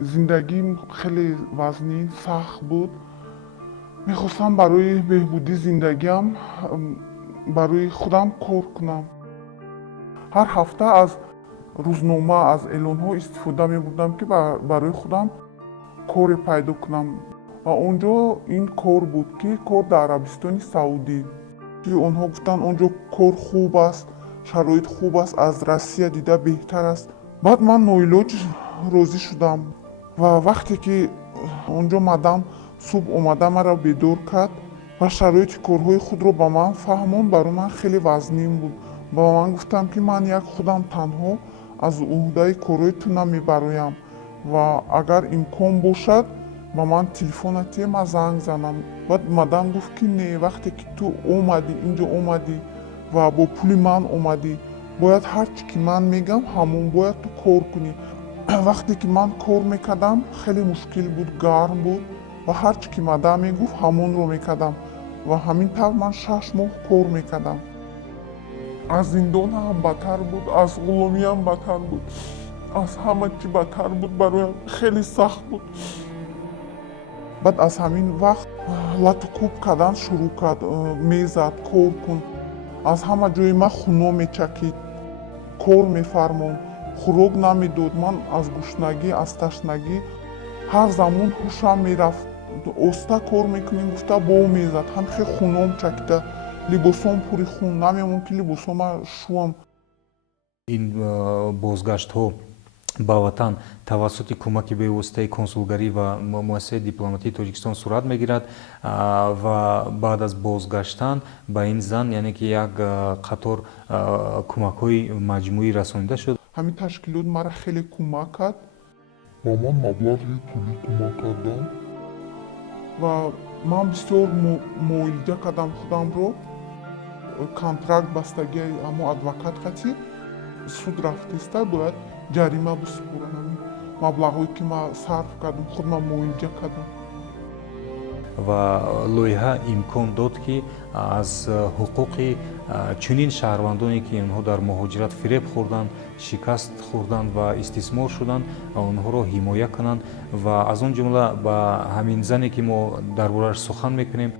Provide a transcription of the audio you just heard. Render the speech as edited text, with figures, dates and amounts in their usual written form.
زندگیم خیلی وزنی سخت بود. میخواستم برای بهبودی زندگیم برای خودم کار کنم. هر هفته از روزنامه از اعلان ها استفاده می بودم که برای خودم کار پیدا کنم و اونجا این کار بود که کار در عربستان سعودی که آنها گفتن اونجا کار خوب است، شرایط خوب است، از روسیه دیده بهتر است. بعد من نوعلاج راضی شدم و وقتی که اونجا مدام صبح اومده مرا بیدار کرد و شرایط کارهای خود رو به من فهمون، برای من خیلی وزنیم بود. با من گفتم که من یک خودم تنها از عهده کارهای تو نمیبرایم و اگر امکان باشد با من تلفنتی ما زنگ زنم. بعد مدام گفت که نه، وقتی که تو اومدی اینجا اومدی و با پول من اومدی باید هر چی که من میگم همون باید تو کار کنی. وقتی که من کار میکردم خیلی مشکل بود، گرم بود و هر چی که مدام میگفت همون رو میکردم و همین طور من 6 ماه کار میکردم. از زندان هم بدتر بود، از غلامی هم بدتر بود، از همه چی بدتر بود، برایم خیلی سخت بود. بعد از همین وقت لط کوب کردن شروع کرد، میزد کار کن. از همه جای من خونو میچکید، کار میفرمون، خوراک نمیداد. من از گشنگی از تشنگی هر زمان هوشم میرفت. استا کار میکنیم گفته با میزد، همخی خونم چکیده، لباسام پوری خون، نمیمون که لباسام شوم. این بازگشت‌ها ба ватан тавассути кӯмаки бевоситаи консулгарӣ ва муассисаи дипломатии Тоҷикистон сурат мегирад ва баъд аз бозгаштан ба ин зан яъне ки як қатор кӯмакҳои маҷмӯӣ расонида шуд. ҳамин ташкилот мара хеле кӯмак кард. ба ман маблағи пулӣ кӯмак кардам ва ман бисёр муолиҷа кардам худамро. контракт бастагии ҳамо адвокат қати суд рафтиста бояд ҷарима бисупурам. маблағҳое ки ман сарф кардам худам муолиҷа кардам. ва лоиҳа имкон дод ки аз ҳуқуқи чунин шаҳрвандоне ки онҳо дар муҳоҷират фиреб хӯрданд, шикаст хӯрданд ва истисмор шуданд, онҳоро ҳимоя кунанд ва аз он ҷумла ба ҳамин зане ки мо дар борааш сухан мекунем